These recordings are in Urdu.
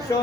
100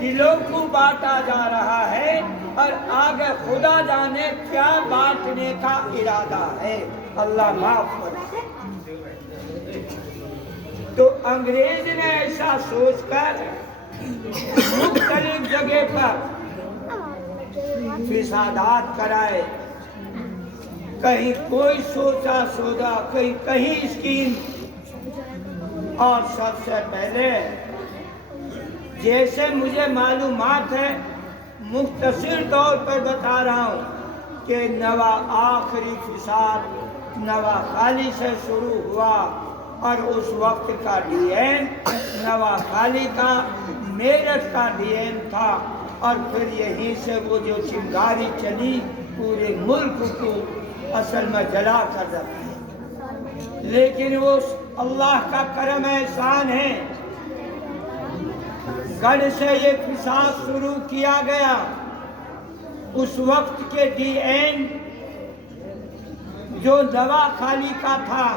دلوں کو بانٹا جا رہا ہے اور آگے خدا جانے کیا بانٹنے کا ارادہ ہے، اللہ معاف کرے۔ تو انگریز نے ایسا سوچ کر مختلف جگہ پر فسادات کرائے، کہیں کوئی سوچا سودا، کہیں اسکیم، اور سب سے پہلے جیسے مجھے معلومات ہے مختصر طور پر بتا رہا ہوں کہ نوا آخری فساد نوا خالی سے شروع ہوا، اور اس وقت کا ڈی ایم نوا خالی کا میرٹھ کا ڈی ایم تھا، اور پھر یہیں سے وہ جو چنگاری چلی پورے ملک کو اصل میں جلا کر رکھی۔ لیکن وہ اللہ کا کرم احسان ہے، گڑھ سے یہ فساد شروع کیا گیا۔ اس وقت کے ڈی ایم جو نوا خالی کا تھا،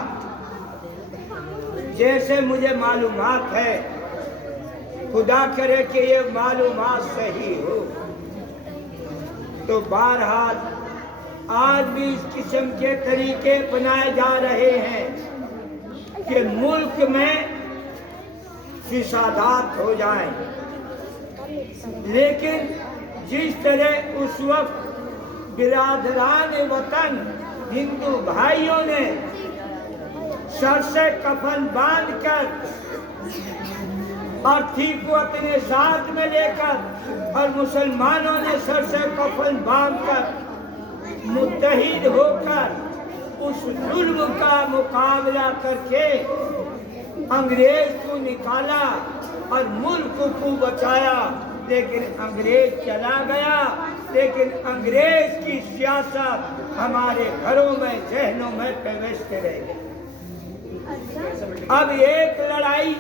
جیسے مجھے معلومات ہے، خدا کرے کہ یہ معلومات صحیح ہو، تو بہرحال آج بھی اس قسم کے طریقے اپنائے جا رہے ہیں کہ ملک میں فسادات ہو جائیں، لیکن جس طرح اس وقت برادران وطن ہندو بھائیوں نے سر سے کفن باندھ کر اور ٹھیک کو اپنے ساتھ میں لے کر، اور مسلمانوں نے سر سے کفن باندھ کر متحد ہو کر اس ظلم کا مقابلہ کر کے انگریز کو نکالا اور ملک کو بچایا، لیکن انگریز چلا گیا، لیکن انگریز کی سیاست ہمارے گھروں میں ذہنوں میں پیوست رہ گئی۔ اب ایک لڑائی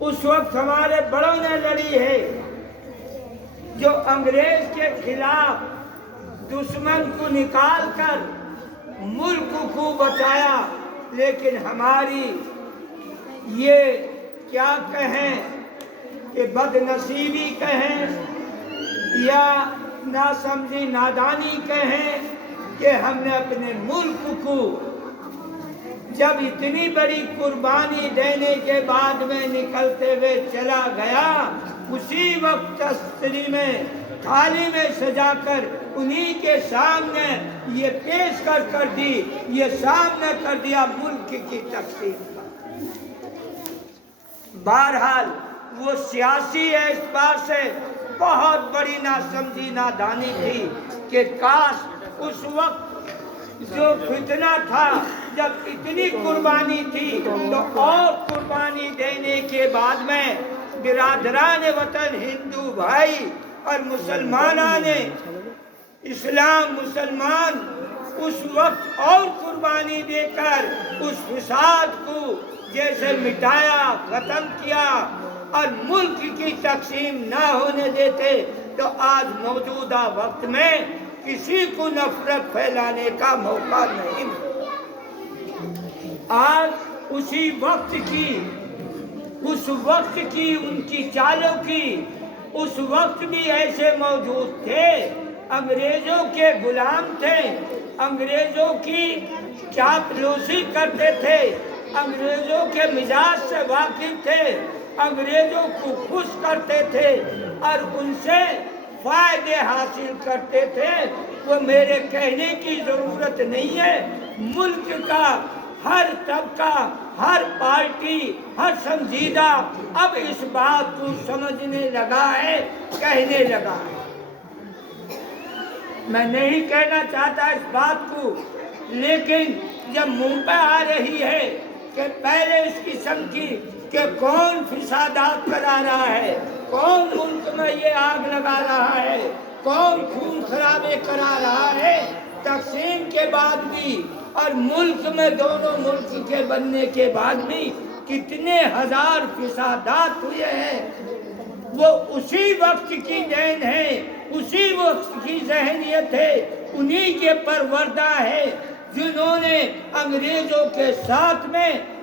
اس وقت ہمارے بڑوں نے لڑی ہے، جو انگریز کے خلاف دشمن کو نکال کر ملک کو بچایا، لیکن ہماری یہ کیا کہیں کہ بد نصیبی کہیں یا ناسمجھی نادانی کہیں کہ ہم نے اپنے ملک کو جب اتنی بڑی قربانی دینے کے بعد میں نکلتے ہوئے چلا گیا، اسی وقت تستری میں تھالی میں سجا کر انہی کے سامنے یہ پیش کر دی، یہ سامنے کر دیا ملک کی تقسیم کا۔ بہرحال وہ سیاسی اعتبار سے بہت بڑی ناسمجھی نادانی تھی کہ کاش اس وقت جو فتنہ تھا، جب اتنی قربانی تھی تو اور قربانی دینے کے بعد میں برادران وطن ہندو بھائی اور مسلمانان اسلام مسلمان اس وقت اور قربانی دے کر اس فساد کو جیسے مٹایا، ختم کیا اور ملک کی تقسیم نہ ہونے دیتے، تو آج موجودہ وقت میں کسی کو نفرت پھیلانے کا موقع نہیں ملتا۔ آج اسی وقت کی، اس وقت کی ان کی چالوں کی، اس وقت بھی ایسے موجود تھے، انگریزوں کے غلام تھے، انگریزوں کی چاپلوسی کرتے تھے، انگریزوں کے مزاج سے واقف تھے، انگریزوں کو خوش کرتے تھے اور ان سے فائدے حاصل کرتے تھے۔ وہ میرے کہنے کی ضرورت نہیں ہے، ملک کا ہر طبقہ، ہر پارٹی، ہر سمجھیدہ اب اس بات کو سمجھنے لگا ہے، کہنے لگا ہے۔ میں نہیں کہنا چاہتا اس بات کو، لیکن جب منہ پہ آ رہی ہے کہ پہلے اس قسم کی کہ کون فسادات کرا رہا ہے، کون ملک میں یہ آگ لگا رہا ہے، کون خون خرابے کرا رہا ہے، تقسیم کے بعد بھی اور ملک میں دونوں ملک کے بننے کے بعد بھی کتنے ہزار فسادات ہوئے ہیں، وہ اسی وقت کی دین ہے، اسی وقت کی ذہنیت ہے، انہی کے پروردہ ہے جنہوں نے انگریزوں کے ساتھ میں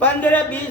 15-20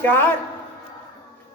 4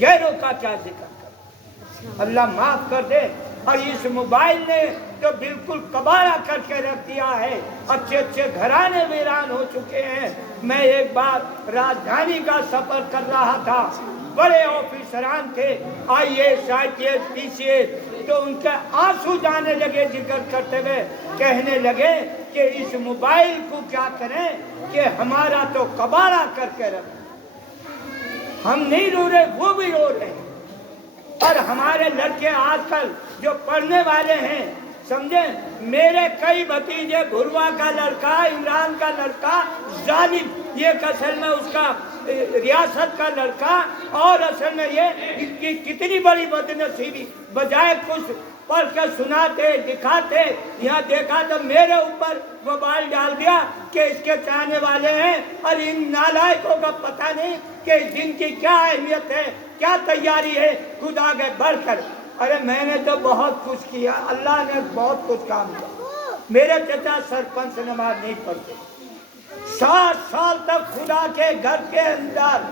غیروں کا کیا ذکر کریں؟ اللہ معاف کر دے۔ اور اس موبائل نے تو بالکل کباڑہ کر کے رکھ دیا ہے، اچھے اچھے گھرانے ویران ہو چکے ہیں۔ میں ایک بار راجدھانی کا سفر کر رہا تھا، بڑے آفیسران تھے، IAS IPS PCS، تو ان کے آنسو جانے لگے ذکر کرتے ہوئے، کہنے لگے کہ اس موبائل کو کیا کریں کہ ہمارا تو کباڑہ کر کے رکھ، ہم نہیں رو رہے وہ بھی رو رہے ہیں۔ اور ہمارے لڑکے آج کل جو پڑھنے والے ہیں، سمجھیں، میرے کئی بھتیجے، بھروا کا لڑکا، عمران کا لڑکا، ظالم، یہ اصل میں اس کا ریاست کا لڑکا، اور اصل میں یہ کتنی بڑی بدنصیبی، بجائے کچھ پڑھ کے سناتے دکھاتے، یہاں دیکھا تو میرے اوپر موبائل ڈال دیا کہ اس کے چاہنے والے ہیں، اور ان نالائقوں کا پتہ نہیں کہ اس دن کی کیا اہمیت ہے، کیا تیاری ہے خود آگے بڑھ کر۔ ارے میں نے تو بہت کچھ کیا، اللہ نے بہت کچھ کام کیا۔ میرے چچا سرپنچ نماز نہیں پڑھتے، 7 سال تک خدا کے گھر کے اندر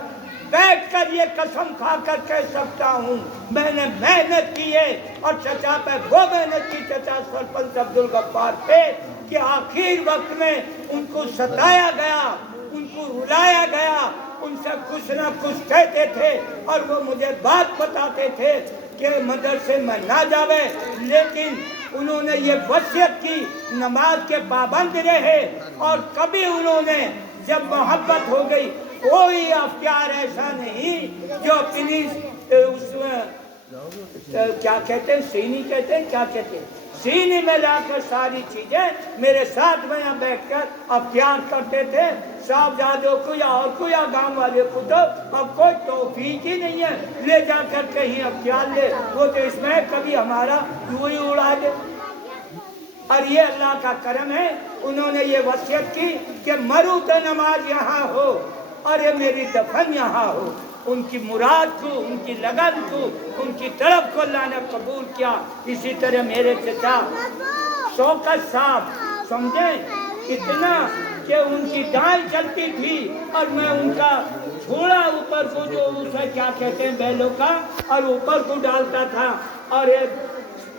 بیٹھ کر یہ قسم کھا کر کہہ سکتا ہوں میں نے محنت کی ہے، اور چچا پہ وہ محنت کی، چچا سرپنچ عبدالغفار پہ، کہ آخر وقت میں ان کو ستایا گیا، ان کو رلایا گیا، ان سے کچھ نہ کچھ کہتے تھے، اور وہ مجھے بات بتاتے تھے کہ مدرسے میں نہ جاوے، لیکن انہوں نے یہ وصیت کی، نماز کے پابند رہے، اور کبھی انہوں نے جب محبت ہو گئی، کوئی اختیار ایسا نہیں جو اپنی اس میں کیا کہتے ہیں، سینی کہتے ہیں، کیا کہتے ہیں، سینی میں لا کر ساری چیزیں میرے ساتھ میں یہاں بیٹھ کر اختیار کرتے تھے۔ صاحبزادوں کو یا اور کو یا گاؤں والے کو تو اب کوئی توفیق ہی نہیں ہے لے جا کر کہیں اختیار لے، وہ تو اس میں کبھی ہمارا یوں ہی اڑا دے۔ اور یہ اللہ کا کرم ہے، انہوں نے یہ وصیت کی کہ مروں تو نماز یہاں ہو اور یہ میری دفن یہاں ہو۔ ان کی مراد کو، ان کی لگن کو، ان کی طرف کو اللہ نے قبول کیا۔ اسی طرح میرے چچا شوکت صاحب، سمجھیں، اتنا کہ ان کی ڈال چلتی تھی اور میں ان کا چھوڑا اوپر کو، جو اسے کیا کہتے ہیں بیلوں کا، اور اوپر کو ڈالتا تھا، اور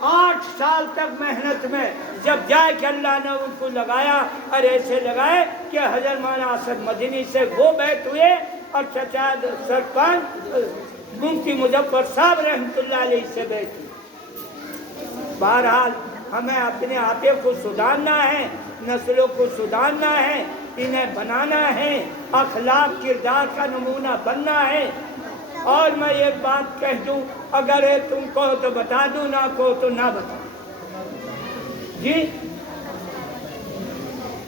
8 سال تک محنت میں جب جائے کہ اللہ نے ان کو لگایا، اور ایسے لگائے کہ حضرت مولانا اسد مدنی سے وہ بیت ہوئے، اور چچا سرپنچ مفتی مظفر صاحب رحمۃ اللہ علیہ سے بیت ہوئے۔ بہرحال ہمیں اپنے آتے کو سدھارنا ہے، نسلوں کو سدھارنا ہے، انہیں بنانا ہے، اخلاق کردار کا نمونہ بننا ہے۔ اور میں ایک بات کہہ دوں، اگر تم کہو تو بتا دوں، نہ کہو تو نہ بتا۔ جی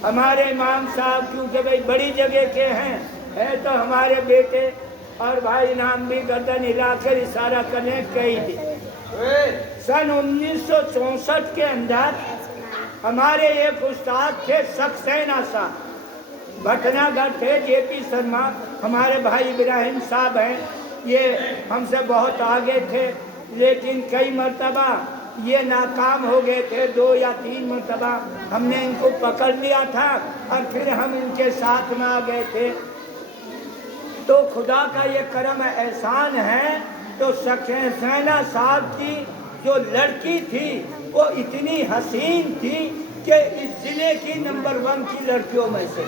ہمارے امام صاحب کیونکہ بھائی بڑی جگہ کے ہیں، ہے تو ہمارے بیٹے اور بھائی نام بھی گردن ہلا کر اشارہ کرنے کہی تھی۔ سن 1964 کے اندر ہمارے ایک استاد تھے سکسینہ صاحب، بھٹنا گھر تھے، جے پی شرما، ہمارے بھائی ابراہیم صاحب ہیں، یہ ہم سے بہت آگے تھے، لیکن کئی مرتبہ یہ ناکام ہو گئے تھے، 2 یا 3 مرتبہ ہم نے ان کو پکڑ لیا تھا، اور پھر ہم ان کے ساتھ میں آ گئے تھے۔ تو خدا کا یہ کرم احسان ہے، تو سکسینہ صاحب کی جو لڑکی تھی وہ اتنی حسین تھی کہ اس ضلع کی نمبر 1 کی لڑکیوں میں سے،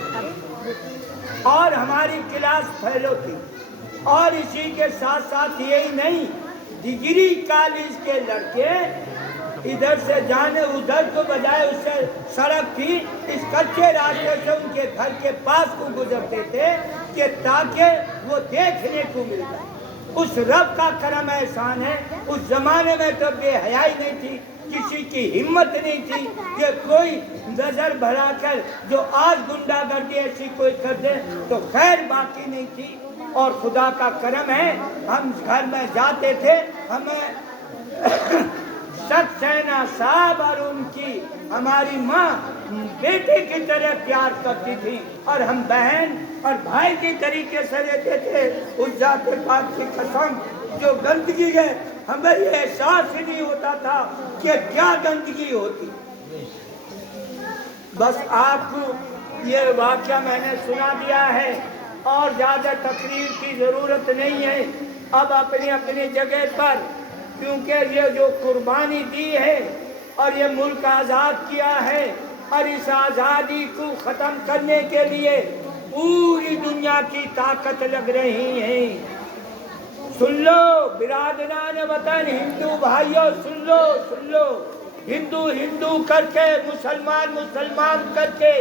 اور ہماری کلاس فیلو تھی۔ اور اسی کے ساتھ ساتھ یہی نہیں، ڈگری کالج کے لڑکے ادھر سے جانے ادھر تو بجائے اس سے سڑک تھی، اس کچے راستے سے ان کے گھر کے پاس کو گزرتے تھے کہ تاکہ وہ دیکھنے کو مل جائے۔ اس رب کا کرم احسان ہے، اس زمانے میں تو بے حیائی نہیں تھی، کسی کی ہمت نہیں تھی کہ کوئی نظر بھرا کر جو آج گنڈا گردی ایسی کوئی کر دے تو خیر باقی نہیں تھی۔ اور خدا کا کرم ہے، ہم گھر میں جاتے تھے، ہمیں سکسینہ صاحب اور ان کی ہماری ماں بیٹے کی طرح پیار کرتی تھی، اور ہم بہن اور بھائی کی طریقے سے رہتے تھے۔ اس ذات پاک کی قسم، جو گندگی ہے ہمیں یہ احساس ہی نہیں ہوتا تھا کہ کیا گندگی ہوتی۔ بس آپ کو یہ واقعہ میں نے سنا دیا ہے، اور زیادہ تقریر کی ضرورت نہیں ہے۔ اب اپنی اپنی جگہ پر، کیونکہ یہ جو قربانی دی ہے اور یہ ملک آزاد کیا ہے، اور اس آزادی کو ختم کرنے کے لیے پوری دنیا کی طاقت لگ رہی ہے۔ سن لو برادران وطن، ہندو بھائیوں، سن لو سن لو، ہندو ہندو کر کے، مسلمان مسلمان کر کے،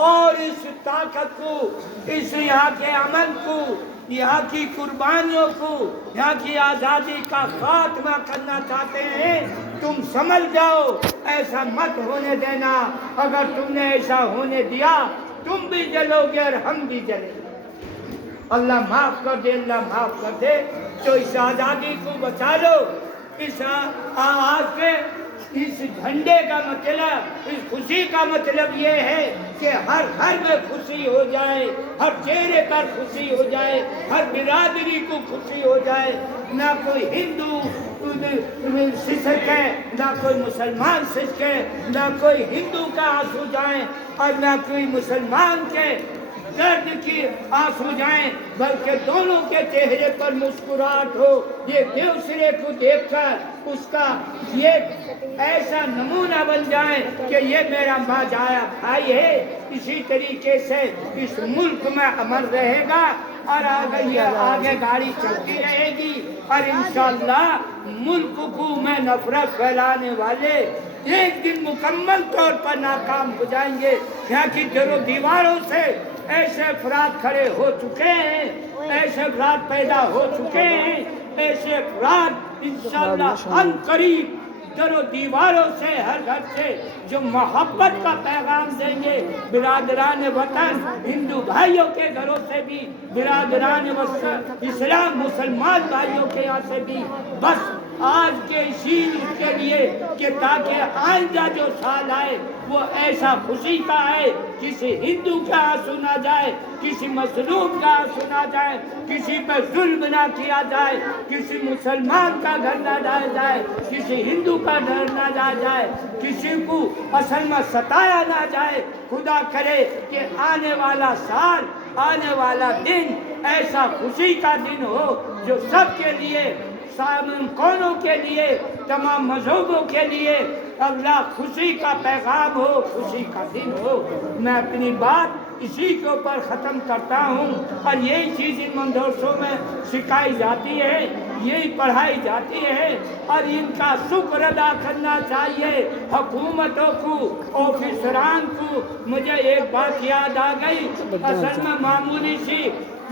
اور اس طاقت کو، اس یہاں کے عمل کو، یہاں کی قربانیوں کو، یہاں کی آزادی کا خاتمہ کرنا چاہتے ہیں، تم سمجھ جاؤ ایسا مت ہونے دینا۔ اگر تم نے ایسا ہونے دیا تم بھی جلو گے اور ہم بھی جلیں گے۔ اللہ معاف کر دے، اللہ معاف کر دے۔ تو اس آزادی کو بچا لو۔ اس آواز پہ، اس جھنڈے کا مطلب، اس خوشی کا مطلب یہ ہے کہ ہر گھر میں خوشی ہو جائے، ہر چہرے پر خوشی ہو جائے، ہر برادری کو خوشی ہو جائے، نہ کوئی ہندو سسکے، نہ کوئی مسلمان سسکے، نہ کوئی ہندو کا آنسو جائیں اور نہ کوئی مسلمان کے درد کی آنسو جائیں، بلکہ دونوں کے چہرے پر مسکراہٹ ہو۔ یہ دوسرے کو دیکھ کر اس کا یہ ایسا نمونہ بن جائے کہ یہ میرا ماجایا بھائی ہے۔ اسی طریقے سے اس ملک میں امن رہے گا اور آگے گاڑی چلتی رہے گی، اور انشاءاللہ ملک کو میں نفرت پھیلانے والے ایک دن مکمل طور پر ناکام ہو جائیں گے۔ یہاں کی در و دیواروں سے ایسے افراد کھڑے ہو چکے ہیں، ایسے افراد پیدا ہو چکے ہیں، ایسے افراد انشاءاللہ ان قریب در و دیواروں سے، ہر گھر سے جو محبت کا پیغام دیں گے۔ برادران وطن، ہندو بھائیوں کے گھروں سے بھی، برادران اسلام مسلمان بھائیوں کے یہاں سے بھی، بس آج کے اسی کے لیے کہ تاکہ آئندہ جو سال آئے وہ ایسا خوشی کا آئے، کسی ہندو کا آنسو نہ جائے، کسی مظلوم کا آنسو نہ جائے، کسی پہ ظلم نہ کیا جائے، کسی مسلمان کا گھر نہ ڈایا جائے، کسی ہندو کا گھر نہ ڈایا جائے، کسی کو اصل میں ستایا نہ جائے۔ خدا کرے کہ آنے والا سال، آنے والا دن ایسا خوشی کا دن ہو جو سب کے لیے، قوموں کے لیے، تمام مذہبوں کے لیے اللہ خوشی کا پیغام ہو، خوشی کا دن ہو۔ میں اپنی بات اسی کے اوپر ختم کرتا ہوں، اور یہی چیز ان مدرسوں میں سکھائی جاتی ہے، یہی پڑھائی جاتی ہے، اور ان کا شکر ادا کرنا چاہیے حکومتوں کو، آفیسران کو۔ مجھے ایک بات یاد آ گئی، اصل میں معمولی سی،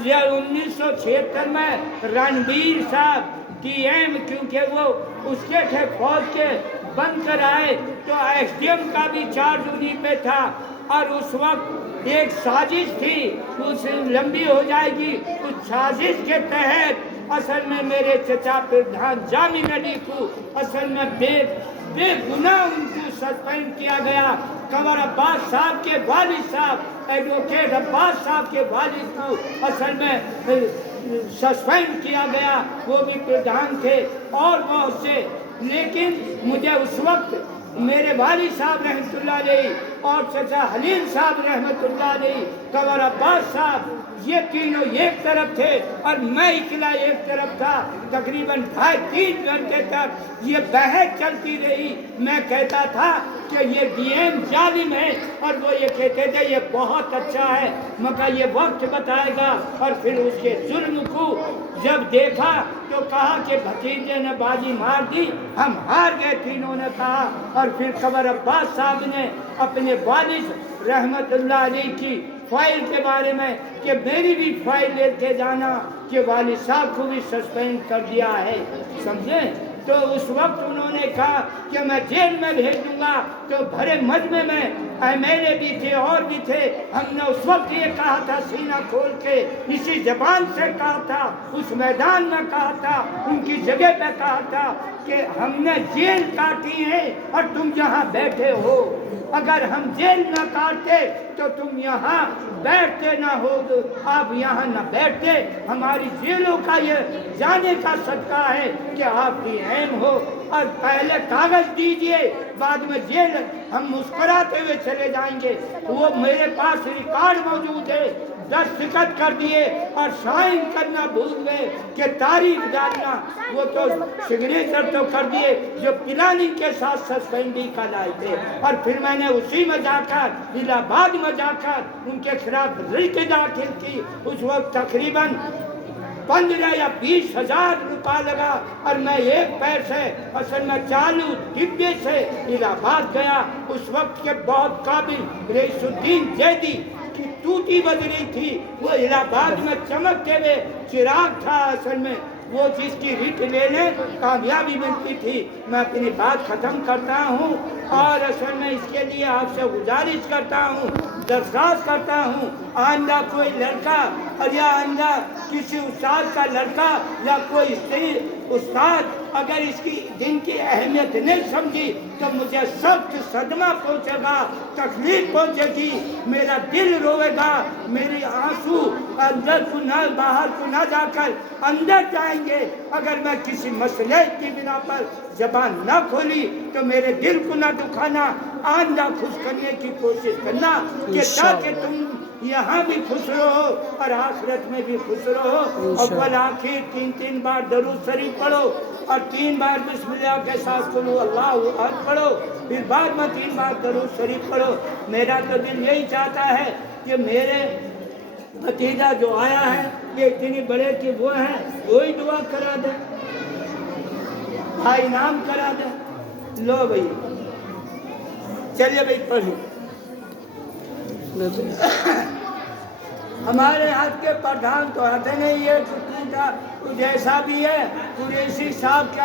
یہ 1976 میں رنبیر صاحب ڈی ایم، کیونکہ وہ اس کے تھے فوج کے، بن کر آئے تو ایس ڈی ایم کا بھی چارج انہیں پہ تھا، اور اس وقت ایک سازش تھی، اس لمبی ہو جائے گی، اس سازش کے تحت اصل میں میرے چچا پردھان جامن علی کو اصل میں بے گناہ ان کو سسپینڈ کیا گیا۔ قمر عباس صاحب کے والد صاحب، ایڈوکیٹ عباس صاحب کے والد کو اصل میں سسپینڈ کیا گیا، وہ بھی پردھان تھے اور بہت سے۔ لیکن مجھے اس وقت میرے والد صاحب رحمت اللہ علیہ اور چچا حلیم صاحب رحمت اللہ علیہ، قمر عباس صاحب، یہ تینوں ایک طرف تھے اور میں اکیلا ایک طرف تھا۔ تقریباً 2.5-3 گھنٹے تک یہ بحث چلتی رہی۔ میں کہتا تھا کہ یہ ڈی ایم ظالم ہے، اور وہ یہ کہتے تھے یہ بہت اچھا ہے، مگر یہ وقت بتائے گا۔ اور پھر اس کے ظلم کو جب دیکھا تو کہا کہ بھتیجے نے بازی مار دی، ہم ہار گئے، تینوں نے کہا۔ اور پھر قمر عباس صاحب نے اپنے والد رحمت اللہ علیہ کی فائل کے بارے میں کہ میری بھی فائل لے کے جانا کہ والد صاحب کو بھی سسپینڈ کر دیا ہے، سمجھیں؟ تو اس وقت انہوں نے کہا کہ میں جیل میں بھیج دوں گا، تو بھرے مجمع میں ایم ایل اے بھی تھے اور بھی تھے، ہم نے اس وقت یہ کہا تھا سینہ کھول کے، اسی زبان سے کہا تھا، اس میدان میں کہا تھا، ان کی جگہ پہ کہا تھا کہ ہم نے جیل کاٹی ہے اور تم یہاں بیٹھے ہو، اگر ہم جیل نہ کاٹتے تو تم یہاں بیٹھتے نہ ہو، آپ یہاں نہ بیٹھتے، ہماری جیلوں کا یہ جانے کا صدقہ ہے کہ آپ بھی اہم ہو۔ اور پہلے کاغذ دیجئے بعد میں جیل ہم مسکراتے ہوئے چلے جائیں گے. وہ میرے پاس ریکارڈ موجود ہے, دستخط کر دیے اور سائن کرنا بھول گئے کہ تاریخ ڈالنا, وہ تو سگنیچر تو کر دیے جو پلاننگ کے ساتھ سسپینڈی کا لائے تھے. اور پھر میں نے اسی میں جا کر الہ آباد میں جا کر ان کے خلاف ریٹ داخل کی. اس وقت تقریباً 15 یا 20 ہزار روپیہ لگا اور میں ایک پیسے اصل میں چالو ڈبے سے الہ آباد گیا. اس وقت کے بہت قابل رئیس الدین جیدی کی ٹوٹی بج رہی تھی, وہ الہ آباد میں چمکتے ہوئے چراغ تھا اصل میں, وہ جس کی ریٹ لینے کامیابی ملتی تھی. میں اپنی بات ختم کرتا ہوں اور اصل میں اس کے لیے آپ سے گزارش کرتا ہوں, درخواست کرتا ہوں, آئندہ کوئی لڑکا اور یا آئندہ کسی استاد کا لڑکا یا کوئی استاد اگر اس کی دن کی اہمیت نہیں سمجھی تو مجھے سخت صدمہ پہنچے گا, تکلیف پہنچے گی, میرا دل روے گا, میری آنسو اندر کو نہ باہر کو نہ جا کر اندر جائیں گے. اگر میں کسی مسئلے کی بنا پر زبان نہ کھولی تو میرے دل کو نہ دکھانا, آئندہ خوش کرنے کی کوشش کرنا کہ تاکہ تم یہاں بھی خوش رہو اور آخرت میں بھی خوش رہو. اول آخر 3 بار درود شریف پڑھو اور 3 بار بسم اللہ کے ساتھ قل اللہ احد پڑھو, پھر بعد میں 3 بار درود شریف پڑھو. میرا تو دل یہی چاہتا ہے کہ میرے بھتیجا جو آیا ہے یہ اتنی بڑے کہ وہ ہیں, وہی دعا کرا دے, بھائی نام کرا دے. لو بھائی چلیے بھائی پڑھو. ہمارے ہاتھ کے پردھان تو آتے نہیں ہے, جیسا بھی ہے قریشی صاحب کیا